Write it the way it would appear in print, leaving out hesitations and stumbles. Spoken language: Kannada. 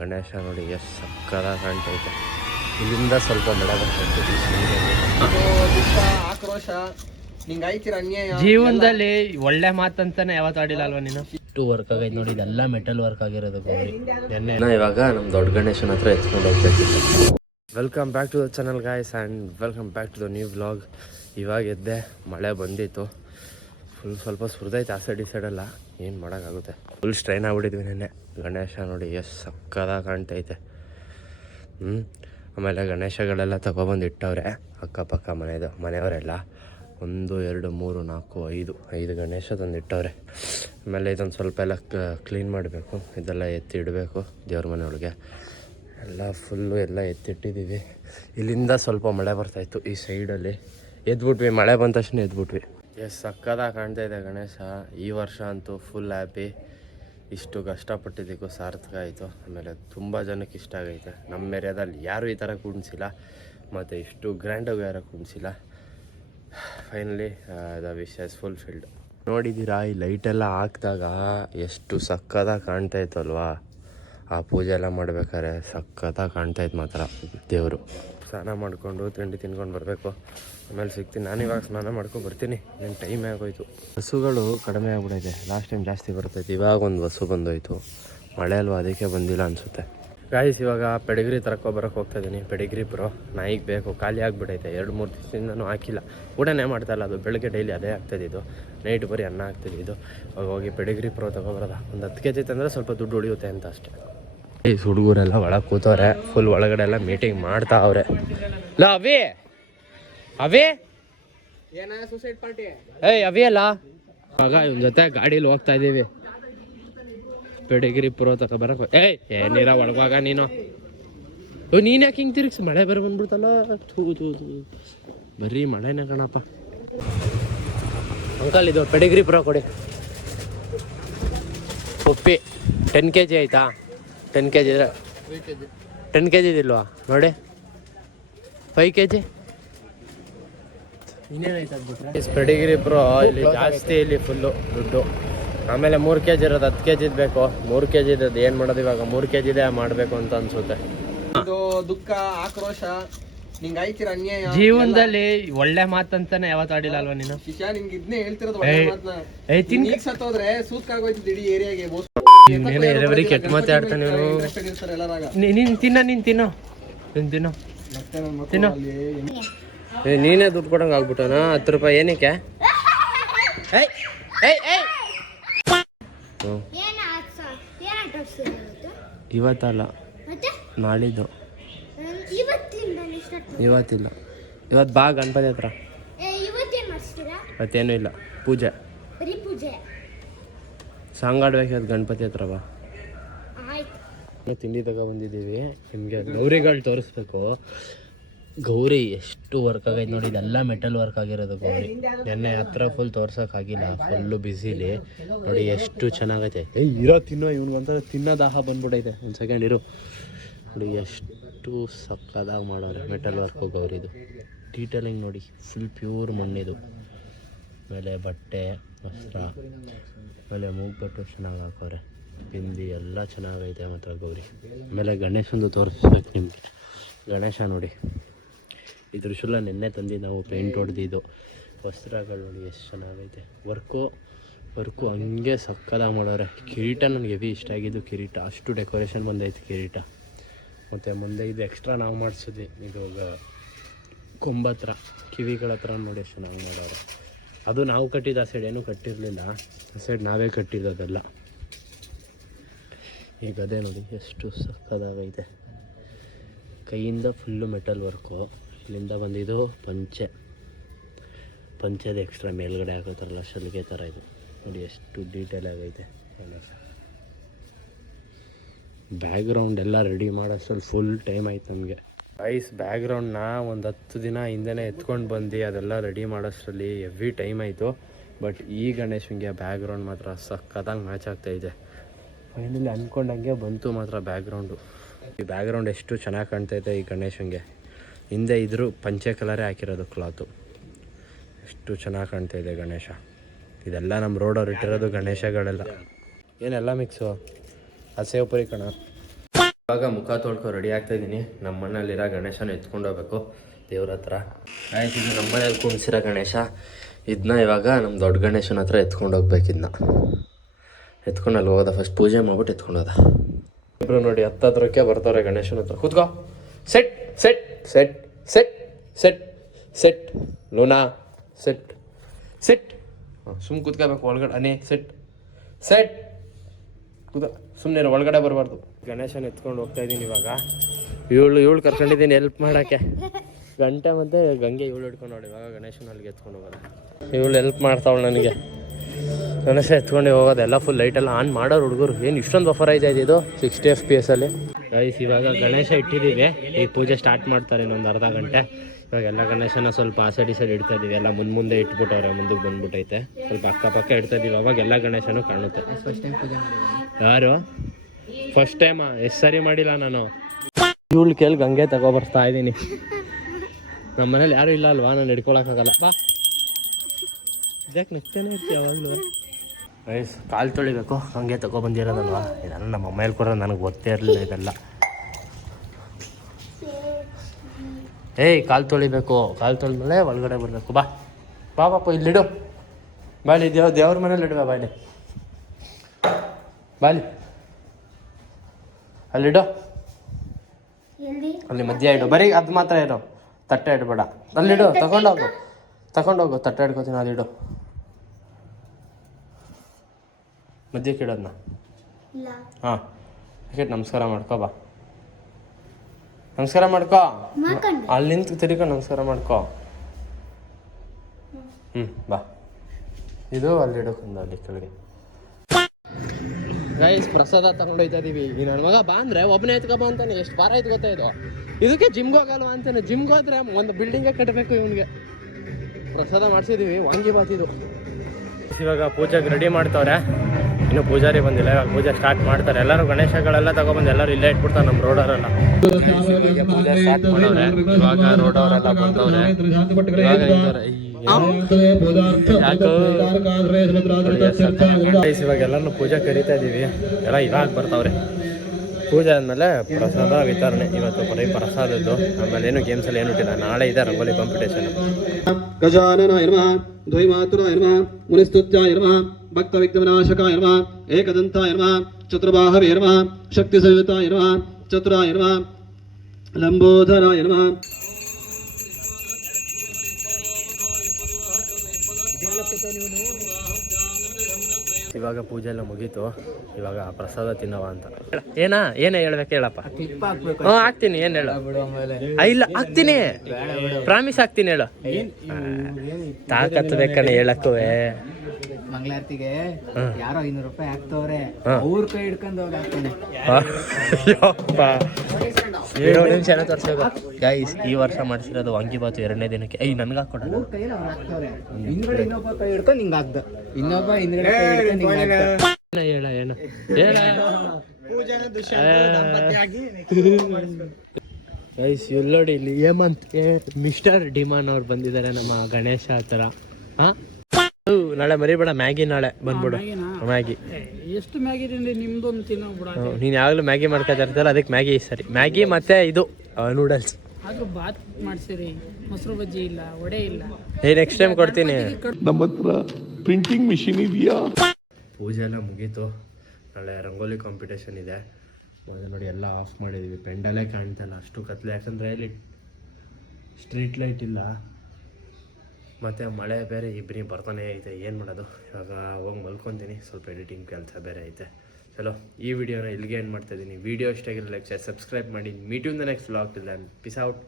ಗಣೇಶ ನೋಡಿ ಎಷ್ಟು ಸಕ್ಕತ್ತಾಗಿ ಕಾಣ್ತೈತೆ. ಇಲ್ಲಿಂದ ಸ್ವಲ್ಪ ಮಳೆ ಬರ್ತೈತೆ. ಆಕ್ರೋಶ ಜೀವನದಲ್ಲಿ ಒಳ್ಳೆ ಮಾತಂತಾನೆ ಯಾವತ್ತು ಆಡಿಲ್ಲ ಅಲ್ವಾ ನೀನು? ಇಷ್ಟು ವರ್ಕ್ ಆಗೈತೆ ನೋಡಿ, ಇದೆಲ್ಲ ಮೆಟಲ್ ವರ್ಕ್ ಆಗಿರೋದು ಗೌರಿ. ಇವಾಗ ನಮ್ಮ ದೊಡ್ಡ ಗಣೇಶನ ಹತ್ರ ಎತ್ಕೊಂಡು ಹೋಗ್ಬೇಕಿತ್ತು. Welcome back to the channel guys and welcome back to the new vlog. ಇವಾಗ ಎದ್ದೆ, ಮಳೆ ಬಂದಿತ್ತು, ಸ್ವಲ್ಪ ಸುರಿದೈತೆ ಆ ಸೈಡ್ ಈ ಸೈಡೆಲ್ಲ. ಏನು ಮಾಡೋಕ್ಕಾಗುತ್ತೆ, ಫುಲ್ ಸ್ಟ್ರೈನ್ ಆಗ್ಬಿಟ್ಟಿದ್ವಿ ನೆನ್ನೆ. ಗಣೇಶ ನೋಡಿ ಎಷ್ಟು ಸಕ್ಕದಾಗಿ ಕಾಣ್ತೈತೆ. ಆಮೇಲೆ ಗಣೇಶಗಳೆಲ್ಲ ತೊಗೊಬಂದು ಇಟ್ಟವ್ರೆ ಅಕ್ಕಪಕ್ಕ ಮನೆಯವರೆಲ್ಲ. 1 2 3 4 5 ಗಣೇಶ ತಂದು ಇಟ್ಟವ್ರೆ. ಆಮೇಲೆ ಇದೊಂದು ಸ್ವಲ್ಪ ಎಲ್ಲ ಕ್ಲೀನ್ ಮಾಡಬೇಕು, ಇದೆಲ್ಲ ಎತ್ತಿ ಇಡಬೇಕು ದೇವ್ರ ಮನೆಯೊಳಗೆ. ಎಲ್ಲ ಫುಲ್ಲು ಎಲ್ಲ ಎತ್ತಿಟ್ಟಿದ್ದೀವಿ. ಇಲ್ಲಿಂದ ಸ್ವಲ್ಪ ಮಳೆ ಬರ್ತಾಯಿತ್ತು ಈ ಸೈಡಲ್ಲಿ. ಎದ್ಬಿಟ್ವಿ, ಮಳೆ ಬಂದ ತಕ್ಷಣ ಎದ್ಬಿಟ್ವಿ. ಎಷ್ಟು ಸಕ್ಕದಾಗಿ ಕಾಣ್ತಾಯಿದೆ ಗಣೇಶ. ಈ ವರ್ಷ ಅಂತೂ ಫುಲ್ ಹ್ಯಾಪಿ. ಇಷ್ಟು ಕಷ್ಟಪಟ್ಟಿದ್ದಕ್ಕೂ ಸಾರ್ಥಕ ಆಯಿತು. ಆಮೇಲೆ ತುಂಬ ಜನಕ್ಕೆ ಇಷ್ಟ ಆಗೈತೆ. ನಮ್ಮ ಏರಿಯಾದಲ್ಲಿ ಯಾರೂ ಈ ಥರ ಕುಣಿಸಿಲ್ಲ, ಮತ್ತು ಇಷ್ಟು ಗ್ರ್ಯಾಂಡಾಗಿ ಯಾರು ಕುಣಿಸಿಲ್ಲ. Finally the wish has fulfilled. ನೋಡಿದ್ದೀರಾ, ಈ ಲೈಟೆಲ್ಲ ಹಾಕಿದಾಗ ಎಷ್ಟು ಸಕ್ಕತ್ತಾಗಿ ಕಾಣ್ತಾಯಿತ್ತು ಅಲ್ವಾ? ಆ ಪೂಜೆ ಎಲ್ಲ ಮಾಡ್ಬೇಕಾದ್ರೆ ಸಕ್ಕತ್ತಾಗಿ ಕಾಣ್ತಾಯಿತ್ತು ಮಾತ್ರ ದೇವರು. ಸ್ನಾನ ಮಾಡಿಕೊಂಡು ತಿಂಡಿ ತಿನ್ಕೊಂಡು ಬರಬೇಕು. ಆಮೇಲೆ ಸಿಗ್ತೀನಿ. ನಾನಿವಾಗ ಸ್ನಾನ ಮಾಡ್ಕೊಂಡು ಬರ್ತೀನಿ, ನನ್ನ ಟೈಮೇ ಆಗೋಯ್ತು. ಬಸ್ಸುಗಳು ಕಡಿಮೆ ಆಗ್ಬಿಡೈತೆ. ಲಾಸ್ಟ್ ಟೈಮ್ ಜಾಸ್ತಿ ಬರ್ತೈತೆ, ಇವಾಗ ಒಂದು ಬಸ್ಸು ಬಂದೋಯ್ತು. ಮಳೆ ಅಲ್ವಾ, ಅದಕ್ಕೆ ಬಂದಿಲ್ಲ ಅನಿಸುತ್ತೆ. ಗಾಯ್ಸ್, ಇವಾಗ ಪೆಡಿಗ್ರಿ ತರಕೊಬರಕ್ಕೆ ಹೋಗ್ತಾಯಿದ್ದೀನಿ. ಪೆಡಿಗ್ರಿ ಪ್ರೋ ನಾಯಿಗೆ ಬೇಕು, ಖಾಲಿ ಆಗಿಬಿಡೈತೆ. 2-3 ದಿವಸದಿಂದನೂ ಹಾಕಿಲ್ಲ, ಊಟನೇ ಮಾಡ್ತಾಯಿಲ್ಲ. ಅದು ಬೆಳಗ್ಗೆ ಡೈಲಿ ಅದೇ ಆಗ್ತಾಯಿದ್ದು, ನೈಟ್ ಬರೀ ಅನ್ನ ಆಗ್ತಿದ್ದು. ಅವಾಗ ಹೋಗಿ ಪೆಡಿಗ್ರಿ ಪ್ರೋ ತೊಗೊಬರೋದ. ಒಂದು 10 kg ತಂದರೆ ಸ್ವಲ್ಪ ದುಡ್ಡು ಉಳಿಯುತ್ತೆ ಅಂತ ಅಷ್ಟೇ. ಈ ಹುಡುಗರೆಲ್ಲ ಒಳಗೆ ಕೂತವ್ರೆ, ಫುಲ್ ಒಳಗಡೆ ಎಲ್ಲ ಮೀಟಿಂಗ್ ಮಾಡ್ತಾ ಅವ್ರೆ. ಅವೇ ಸೂಸೈಡ್ ಪಾರ್ಟಿ ಅವೇ ಅಲ್ಲ. ಇವಾಗ ಇವನ್ ಜೊತೆ ಗಾಡೀಲಿ ಹೋಗ್ತಾ ಇದ್ದೀವಿ. Pedigree pro ತಗೊಬರಕ್ಕೆ. ಏನಿರ ಒಳಗಾಗ ನೀನು ನೀನು ಯಾಕೆ ಹಿಂಗೆ ತಿರುಗಿಸಿ? ಮಳೆ ಬರ ಬಂದ್ಬಿಡ್ತಲ್ಲ. ಬರೀ ಮಳೆನೇ ಕಣಪ್ಪ. ಅಂಕಲ್, ಇದು ಪೆಡಿಗ್ರಿ ಪ್ರೋ ಕೊಡಿ. ಉಪ್ಪಿ 10 kg ಆಯ್ತಾ? 10 kg ಇದ್ರೆ 10 kg ಇದಿಲ್ವಾ ನೋಡಿ? 5 kg ಇನ್ನೇನಾಯ್ತು? ಪೆಡಿಗ್ರಿ ಪ್ರೋ ಇಲ್ಲಿ ಜಾಸ್ತಿ, ಇಲ್ಲಿ ಫುಲ್ಲು ದುಡ್ಡು. ಆಮೇಲೆ 3 kg ಇರೋದು 10 kg ಬೇಕು. 3 kg ಇರೋದು ಏನು ಮಾಡೋದು ಇವಾಗ? 3 kg ಇದೆ ಮಾಡಬೇಕು ಅಂತ ಅನ್ಸುತ್ತೆ. ಇದು ದುಃಖ, ಆಕ್ರೋಶ, ನಿಂಗೆ ಆಯ್ತಿರ ಅನ್ಯಾಯ. ಜೀವನದಲ್ಲಿ ಒಳ್ಳೆ ಮಾತಂತಾನೆ ಯಾವತ್ತು ಆಡಿಲ್ಲ ಅಲ್ವಾ ನೀನು? ಶಿಷ್ಯ, ನಿಂಗೆ ಇದನ್ನೇ ಹೇಳ್ತಿರೋದು ಒಳ್ಳೆ ಮಾತನ್ನ. ಈಗ ಸತ್ತೋದ್ರೆ ಸೂತ್ಕಾಗೋಯ್ತು ಇಡೀ ಏರಿಯಾಗೆ. ಬರೀ ಕೆಟ್ಟ ಮಾತಾಡ್ತಾನೆ ನೀನು. ತಿನ್ನೋ ನೀನೇ ದುಡ್ಡು ಕೊಡಂಗೆ ಆಗ್ಬಿಟ್ಟನ. 10 ರೂಪಾಯಿ ಏನಕ್ಕೆ? ಇವತ್ತಲ್ಲ, ನಾಳಿದ್ದು. ಇವತ್ತಿಲ್ಲ, ಇವತ್ತು ಬಾ ಗಣಪತಿ ಹತ್ರ. ಮತ್ತೇನು ಇಲ್ಲ, ಪೂಜೆ ಸಾಂಗ್ ಆಡ್ಬೇಕು ಇವತ್ತು ಗಣಪತಿ ಹತ್ರ. ಬಾ. ತಿಂಡಿ ತಗೊಬಂದಿದ್ದೀವಿ. ನಿಮಗೆ ಗೌರಿಗಳು ತೋರಿಸ್ಬೇಕು. ಗೌರಿ ಎಷ್ಟು ವರ್ಕ್ ಆಗೈತೆ ನೋಡಿ, ಇದೆಲ್ಲ ಮೆಟಲ್ ವರ್ಕ್ ಆಗಿರೋದು ಗೌರಿ. ನೆನ್ನೆ ಹತ್ರ ಫುಲ್ ತೋರ್ಸೋಕ್ಕಾಗಿಲ್ಲ, ಫುಲ್ಲು ಬಿಸಿಲಿ. ನೋಡಿ ಎಷ್ಟು ಚೆನ್ನಾಗೈತೆ. ಇರೋ ತಿನ್ನೋ, ಇವ್ನಿಗೊಂಥರ ತಿನ್ನೋ ದಾಹ ಬಂದ್ಬಿಟ್ಟೈತೆ. ಒಂದು ಸೆಕೆಂಡ್ ಇರು. ನೋಡಿ ಎಷ್ಟು ಸಕ್ಕದಾಗಿ ಮಾಡೋರೆ ಮೆಟಲ್ ವರ್ಕು ಗೌರಿದು. ಡೀಟೇಲಿಂಗ್ ನೋಡಿ, ಫುಲ್ ಪ್ಯೂರ್ ಮಣ್ಣಿದು. ಆಮೇಲೆ ಬಟ್ಟೆ, ವಸ್ತ್ರ, ಆಮೇಲೆ ಮೂಗ್ಬಟ್ಟು ಚೆನ್ನಾಗಿ ಹಾಕೋರೆ. ಬಿಂದಿ ಎಲ್ಲ ಚೆನ್ನಾಗೈತೆ ಮಾತ್ರ ಗೌರಿ. ಆಮೇಲೆ ಗಣೇಶಂದು ತೋರಿಸ್ಬೇಕು ನಿಮಗೆ. ಗಣೇಶ ನೋಡಿ, ಇದ್ರ ಶುಲ್ಲ ನೆನ್ನೆ ತಂದು ನಾವು ಪೇಂಟ್ ಹೊಡೆದಿದ್ದು. ವಸ್ತ್ರಗಳು ನೋಡಿ ಎಷ್ಟು ಚೆನ್ನಾಗೈತೆ. ವರ್ಕು ಹಂಗೆ ಸಕ್ಕದಾಗಿ ಮಾಡೋರೆ. ಕಿರೀಟ ನನಗೆ ಹೆವಿ ಇಷ್ಟ ಆಗಿದ್ದು. ಕಿರೀಟ ಅಷ್ಟು ಡೆಕೋರೇಷನ್ ಬಂದೈತೆ ಕಿರೀಟ. ಮತ್ತು ಮುಂದೆ ಇದು ಎಕ್ಸ್ಟ್ರಾ ನಾವು ಮಾಡಿಸಿದ್ವಿ. ಇದು ಕೊಂಬತ್ರ, ಕಿವಿಗಳ ಹತ್ರ ನೋಡಿ ಎಷ್ಟು ಚೆನ್ನಾಗಿ ಮಾಡೋರೆ. ಅದು ನಾವು ಕಟ್ಟಿದ್ದು, ಆ ಸೈಡ್ ಏನೂ ಕಟ್ಟಿರಲಿಲ್ಲ. ಆ ಸೈಡ್ ನಾವೇ ಕಟ್ಟಿದ್ದೆಲ್ಲ. ಈಗ ಅದೇ ನೋಡಿ ಎಷ್ಟು ಸಕ್ಕದಾಗೈತೆ. ಕೈಯಿಂದ ಫುಲ್ಲು ಮೆಟಲ್ ವರ್ಕು. ಇಲ್ಲಿಂದ ಬಂದಿದ್ದು ಪಂಚೆದು ಎಕ್ಸ್ಟ್ರಾ ಮೇಲ್ಗಡೆ ಹಾಕೋತಾರಲ್ಲ, ಶಲ್ಗೆ ಥರ ಇದು ನೋಡಿ ಎಷ್ಟು ಡೀಟೇಲ್ ಆಗೈತೆ. ಬ್ಯಾಕ್ಗ್ರೌಂಡ್ ಎಲ್ಲ ರೆಡಿ ಮಾಡೋಷ್ಟರಲ್ಲಿ ಫುಲ್ ಟೈಮ್ ಆಯ್ತು ನಮಗೆ. ಬ್ಯಾಕ್ಗ್ರೌಂಡ್ನ ಒಂದು 10 ದಿನ ಹಿಂದೆನೇ ಎತ್ಕೊಂಡು ಬಂದು ಅದೆಲ್ಲ ರೆಡಿ ಮಾಡೋಷ್ಟರಲ್ಲಿ ಹೆವಿ ಟೈಮ್ ಆಯಿತು. ಬಟ್ ಈ ಗಣೇಶನಿಗೆ ಬ್ಯಾಕ್ಗ್ರೌಂಡ್ ಮಾತ್ರ ಸಕ್ಕತ್ತಾಗಿ ಮ್ಯಾಚ್ ಆಗ್ತಾಯಿದೆ. ಫೈನಲಿ ಅಂದ್ಕೊಂಡಂಗೆ ಬಂತು ಮಾತ್ರ ಬ್ಯಾಕ್ಗ್ರೌಂಡು. ಈ ಬ್ಯಾಕ್ಗ್ರೌಂಡ್ ಎಷ್ಟು ಚೆನ್ನಾಗಿ ಕಾಣ್ತೈತೆ ಈ ಗಣೇಶನಿಗೆ. ಹಿಂದೆ ಇದ್ರೂ ಪಂಚೆ ಕಲರೇ ಹಾಕಿರೋದು ಕ್ಲಾತು. ಎಷ್ಟು ಚೆನ್ನಾಗಿ ಕಾಣ್ತಾಯಿದೆ ಗಣೇಶ. ಇದೆಲ್ಲ ನಮ್ಮ ರೋಡವ್ರು ಇಟ್ಟಿರೋದು ಗಣೇಶಗಳೆಲ್ಲ. ಏನೆಲ್ಲ ಮಿಕ್ಸು. ಆ ಸೇವ್ ಪುರಿ ಕಣ. ಇವಾಗ ಮುಖ ತೊಳ್ಕೊ ರೆಡಿ ಆಗ್ತಾಯಿದ್ದೀನಿ. ನಮ್ಮ ಮನೇಲಿರೋ ಗಣೇಶನ ಎತ್ಕೊಂಡು ಹೋಗ್ಬೇಕು ದೇವ್ರ ಹತ್ರ. ಆಯ್ತು, ಇದು ನಮ್ಮ ಮನೇಲಿ ಕುಣಿಸಿರೋ ಗಣೇಶ. ಇದನ್ನ ಇವಾಗ ನಮ್ಮ ದೊಡ್ಡ ಗಣೇಶನ ಹತ್ರ ಎತ್ಕೊಂಡು ಹೋಗ್ಬೇಕು. ಇದನ್ನ ಎತ್ಕೊಂಡು ಅಲ್ಲಿ ಹೋದ ಫಸ್ಟ್ ಪೂಜೆ ಮಾಡ್ಬಿಟ್ಟು ಎತ್ಕೊಂಡು ಹೋದ. ಇಬ್ಬರು ನೋಡಿ ಹತ್ತತ್ರಕ್ಕೆ ಬರ್ತಾರೆ ಗಣೇಶನ ಹತ್ರ. ಕೂತ್ಕೋ. Set set set set set set Luna set set. ಸುಮ್ಮನೆ ಕೂತ್ಕೋಬೇಕು ಒಳಗಡೆ. ಅನೇ ಸೆಟ್ ಸೆಟ್ ಕೂತ. ಸುಮ್ಮನೆ ಒಳಗಡೆ ಬರಬಾರ್ದು. ಗಣೇಶನ ಎತ್ಕೊಂಡು ಹೋಗ್ತಾ ಇದ್ದೀನಿ ಇವಾಗ. ಇವಳು ಕರ್ಕೊಂಡಿದ್ದೀನಿ ಹೆಲ್ಪ್ ಮಾಡೋಕ್ಕೆ. ಗಂಟೆ ಮತ್ತು ಗಂಗೆ ಇವಳು ಹಿಡ್ಕೊಂಡು ನೋಡಿ ಇವಾಗ ಗಣೇಶನ ಅಲ್ಲಿಗೆ ಎತ್ಕೊಂಡು ಹೋಗೋದು. ಇವಳು ಹೆಲ್ಪ್ ಮಾಡ್ತಾವಳು ನನಗೆ. ಗಣೇಶ ಎತ್ಕೊಂಡು ಹೋಗೋದು. ಎಲ್ಲ ಫುಲ್ ಲೈಟೆಲ್ಲ ಆನ್ ಮಾಡೋರು ಹುಡುಗರು. ಏನು ಇಷ್ಟೊಂದು ಆಫರ್ ಆಯ್ತಾ ಇದು 60 FPS ಅಲ್ಲಿ. ಗೈಸ್ ಇವಾಗ ಗಣೇಶ ಇಟ್ಟಿದ್ದೀವಿ. ಈ ಪೂಜೆ ಸ್ಟಾರ್ಟ್ ಮಾಡ್ತಾರೆ ಇನ್ನೊಂದು ಅರ್ಧ ಗಂಟೆ. ಇವಾಗ ಎಲ್ಲ ಗಣೇಶನ ಸ್ವಲ್ಪ ಆ ಸೈಡ್ ಇಡ್ತಾ ಇದ್ದೀವಿ. ಎಲ್ಲ ಮುಂದೆ ಇಟ್ಬಿಟ್ಟವ್ರೆ. ಮುಂದಕ್ಕೆ ಬಂದ್ಬಿಟ್ಟೈತೆ. ಸ್ವಲ್ಪ ಅಕ್ಕಪಕ್ಕ ಇಡ್ತಾ ಇದ್ದೀವಿ. ಅವಾಗ ಎಲ್ಲ ಗಣೇಶನೂ ಕಾಣುತ್ತೆ. ಯಾರು ಫಸ್ಟ್ ಟೈಮಾ? ಎಷ್ಟು ಸರಿ ಮಾಡಿಲ್ಲ ನಾನು. ಇವಳು ಕೇಳಿ ಗಂಗೆ ತಗೊಬರ್ತಾ ಇದ್ದೀನಿ. ನಮ್ಮ ಮನೇಲಿ ಯಾರೂ ಇಲ್ಲ ಅಲ್ವಾ, ನಾನು ಹಿಡ್ಕೊಳಕ್ಕಾಗಲ್ಲ. ಬಾ ಇದಕ್ಕೆ ನೆಕ್ತಾನೆ ಇರ್ತೀವಿ ಯಾವಾಗಲೂ. ವಯಸ್ ಕಾಲು ತೊಳಿಬೇಕು. ಗಂಗೆ ತಗೊಬಂದಿರೋದಲ್ವಾ. ಇದೆಲ್ಲ ನಮ್ಮ ಅಮ್ಮ ಹೇಳ್ಕೊಡೋ ನನಗೆ ಗೊತ್ತೇ ಇರಲಿಲ್ಲ ಇದೆಲ್ಲ. ಏಯ್ ಕಾಲು ತೊಳಿಬೇಕು. ಕಾಲು ತೊಳೆದ್ಮೇಲೆ ಒಳಗಡೆ ಬರಬೇಕು. ಬಾ ಬಾ ಪಾಪ ಇಲ್ಲಿಡು. ಬಾಲಿ ದೇವ್ರ ಮನೇಲಿ ಇಡುವ. ಬಾಲಿ ಬಾಲಿ ಅಲ್ಲಿಡು. ಅಲ್ಲಿ ಮಧ್ಯ ಇಡು. ಬರೀ ಅದು ಮಾತ್ರ ಇಡು. ತಟ್ಟೆ ಇಡಬೇಡ. ಅಲ್ಲಿಡು. ತಗೊಂಡೋಗು. ತಟ್ಟೆ ಇಡ್ಕೋತೀನಿ. ಅಲ್ಲಿಡು. ಮಧ್ಯಕ್ಕೆ ಇಡೋದನ್ನ. ಹಾಂ ಯಾಕೆ ನಮಸ್ಕಾರ ಮಾಡ್ಕೋ. ಬಾ ನಮಸ್ಕಾರ ಮಾಡ್ಕೋ. ಅಲ್ಲಿ ನಿಂತು ತಿರ್ಕೊಂಡು ನಮಸ್ಕಾರ ಮಾಡ್ಕೋ. ಬಾ. ಇದು ಅಲ್ಲಿಡು. ಅಲ್ಲಿ ಕೆಳಗೆ ಗೈಸ್ ಪ್ರಸಾದ ತಗೊಂಡೋಯ್ತಾ ಇದೀವಿ. ಈ ನನ್ನ ಮಗ ಬಾ ಅಂದರೆ ಒಬ್ಬನೇ ಎತ್ಕೊಬ ಅಂತಾನೆ. ಎಷ್ಟು ಭಾರ ಆಯ್ತು ಗೊತ್ತಾ ಇದು. ಇದಕ್ಕೆ ಜಿಮ್ಗೆ ಹೋಗಲ್ವ ಅಂತಾನೆ. ಜಿಮ್ಗೆ ಹೋದ್ರೆ ಒಂದು ಬಿಲ್ಡಿಂಗೇ ಕಟ್ಟಬೇಕು ಇವನಿಗೆ. ಪ್ರಸಾದ ಮಾಡಿಸಿದ್ದೀವಿ. ವಾಂಗಿಬಾತ್ ಇದು. ಇವಾಗ ಪೂಜೆಗೆ ರೆಡಿ ಮಾಡ್ತವ್ರೆ. ಇನ್ನು ಪೂಜಾರಿ ಬಂದಿಲ್ಲ. ಇವಾಗ ಪೂಜೆ ಸ್ಟಾರ್ಟ್ ಮಾಡ್ತಾರೆ. ಎಲ್ಲರೂ ಗಣೇಶಗಳೆಲ್ಲ ತಗೊಬಂದು ಎಲ್ಲರೂ ಇಲ್ಲೇ ಇಟ್ಬಿಡ್ತಾರೆ ನಮ್ಮ ರೋಡವರೆಲ್ಲ. ಪೂಜೆ ಸ್ಟಾರ್ಟ್ ಮಾಡವ್ರೆ. ಇವಾಗ ರೋಡವರೆಲ್ಲ ಬಂದವ್ರೆ. ಇವಾಗ ಎಲ್ಲರನ್ನು ಪೂಜೆ ಕರಿತಾ ಇದೀವಿ. ಎಲ್ಲ ಇವಾಗ ಬರ್ತಾವ್ರೆ. ಪೂಜೆ ಆದಮೇಲೆ ಪ್ರಸಾದ ವಿತರಣೆ. ಇವತ್ತು ಬರೀ ಪ್ರಸಾದದ್ದು. ಆಮೇಲೆ ಏನು ಗೇಮ್ಸ್ ಎಲ್ಲ ಏನು ಇಟ್ಟಿಲ್ಲ. ನಾಳೆ ಇದೆ ರಂಗೋಲಿ ಕಾಂಪಿಟೇಷನ್. ಗಜಾನನಾಯ ನಮಃ, ದ್ವೈಮಾತುರಾಯ ನಮಃ, ಮುನಿಸ್ತುತ್ಯಾಯ ನಮಃ, ಭಕ್ತ ವಿಘ್ನವಿನಾಶಕಾಯ ನಮಃ, ಏಕದಂತಾಯ ನಮಃ, ಚತುರ್ಬಾಹವೇ ನಮಃ, ಶಕ್ತಿ ಸಂಯುತಾಯ ನಮಃ, ಚತುರಾಯ ನಮಃ, ಲಂಬೋದರಾಯ ನಮಃ. ಇವಾಗ ಪೂಜೆ ಎಲ್ಲ ಮುಗೀತು. ಇವಾಗ ಪ್ರಸಾದ ತಿನ್ನವ ಅಂತ. ಏನೇ ಹೇಳ್ಬೇಕು ಹೇಳಪ್ಪ. ಹಾಕ್ತೀನಿ. ಏನು ಹೇಳು. ಇಲ್ಲ ಹಾಕ್ತೀನಿ. ಪ್ರಾಮಿಸ್ ಹಾಕ್ತೀನಿ. ಹೇಳು. ತಾಕತ್ ಬೇಕಣ್ಣ ಹೇಳಕ್ಕೂ. ಮಂಗಳಾರತಿಗೆ ಯಾರೋ 500 ರೂಪಾಯಿ ಹಾಕ್ತವ್ರೆ. ಅವ್ರ ಕೈ ಹಿಡ್ಕೊಂಡು ಹೋಗಿ ಹಾಕ್ತಾನೆ. 7 ನಿಮಿಷ ಏನೋ ತೋರಿಸ್ಬೇಕು ಗೈಸ್. ಈ ವರ್ಷ ಮಾಡಿಸಿರೋದು ವಾಂಗಿಬಾತು 2ನೇ ದಿನಕ್ಕೆ. ನನ್ಗೆ ಹಾಕ್ಕೊಡೋಣ. ಕೈಯಲ್ಲಿ ಅವ್ರು ಹಾಕ್ತವ್ರೆ. ಹಿಂದ್ಗಡೆ ಇನ್ನೊಬ್ಬ ಕೈ ಹಿಡ್ಕೊಂಡು ಹಿಂಗೆ ಹಾಕ್ದ. ಇನ್ನೊಬ್ಬ ಹಿಂದ್ಗಡೆ ಕೈ ಹಿಡ್ಕೊಂಡು ಹಿಂಗೆ ಹಾಕ್ದ. ಗೈಸ್ ಇಲ್ಲಿ ನೋಡಿ. ಇಲ್ಲಿ ಹೇಮಂತ್ ಮಿಸ್ಟರ್ ಡಿಮಾನ್ ಅವ್ರು ಬಂದಿದ್ದಾರೆ ನಮ್ಮ ಗಣೇಶ ಹತ್ರ. ನಾಳೆ ಮರಿಬೇಡ. ಮ್ಯಾಗಿ ನಾಳೆ ಬಂದ್ಬಿಡು. ಮ್ಯಾಗಿ ಎಷ್ಟು ಮ್ಯಾಗಿ ನಿಮ್ದೊಂದು ತಿನ್ನೋಬಿಡ. ನೀನು ಯಾವಾಗಲೂ ಮ್ಯಾಗಿ ಮಾಡ್ಕೊತಾ ಇರ್ತಾರಲ್ಲ, ಅದಕ್ಕೆ ಮ್ಯಾಗಿ ಸರಿ. ಮ್ಯಾಗಿ ಮತ್ತೆ ಇದು ನೂಡಲ್ಸ್. ಆದ್ರೂ ಬಾತ್ ಮಾಡ್ಸಿರಿ. ಮೊಸರು ಬಜ್ಜಿ ಇಲ್ಲ, ವಡೆ ಇಲ್ಲ. ನೆಕ್ಸ್ಟ್ ಟೈಮ್ ಕೊಡ್ತೀನಿ. ನಮ್ಮ ಹತ್ರ ಪ್ರಿಂಟಿಂಗ್ ಮಿಷಿನ್ ಇದೆಯಾ? ಪೂಜೆ ಎಲ್ಲ ಮುಗೀತು. ನಾಳೆ ರಂಗೋಲಿ ಕಾಂಪಿಟೇಷನ್ ಇದೆ. ಮೊದಲು ನೋಡಿ ಎಲ್ಲ ಆಫ್ ಮಾಡಿದ್ದೀವಿ. ಪೆಂಡಲೇ ಕಾಣ್ತಲ್ಲ, ಅಷ್ಟು ಕತ್ಲೆ. ಯಾಕಂದರೆ ಇಲ್ಲಿ ಸ್ಟ್ರೀಟ್ ಲೈಟ್ ಇಲ್ಲ. ಮತ್ತು ಮಳೆ ಬೇರೆ ಇಬ್ಬರಿಗೆ ಬರ್ತಾನೆ ಐತೆ. ಏನು ಮಾಡೋದು. ಇವಾಗ ಹೋಗಿ ಮಲ್ಕೊತೀನಿ. ಸ್ವಲ್ಪ ಎಡಿಟಿಂಗ್ ಕೆಲಸ ಬೇರೆ ಐತೆ. ಚಲೋ ಈ ವಿಡಿಯೋನ ಇಲ್ಲಿಗೆ ಏನು ಮಾಡ್ತಾಯಿದ್ದೀನಿ. ವಿಡಿಯೋ ಇಷ್ಟ ಆಗಿರೋ ಲೈಕ್, ಶೇರ್, ಸಬ್ಸ್ಕ್ರೈಬ್ ಮಾಡಿ. Meet you in the next vlog. Till then peace out.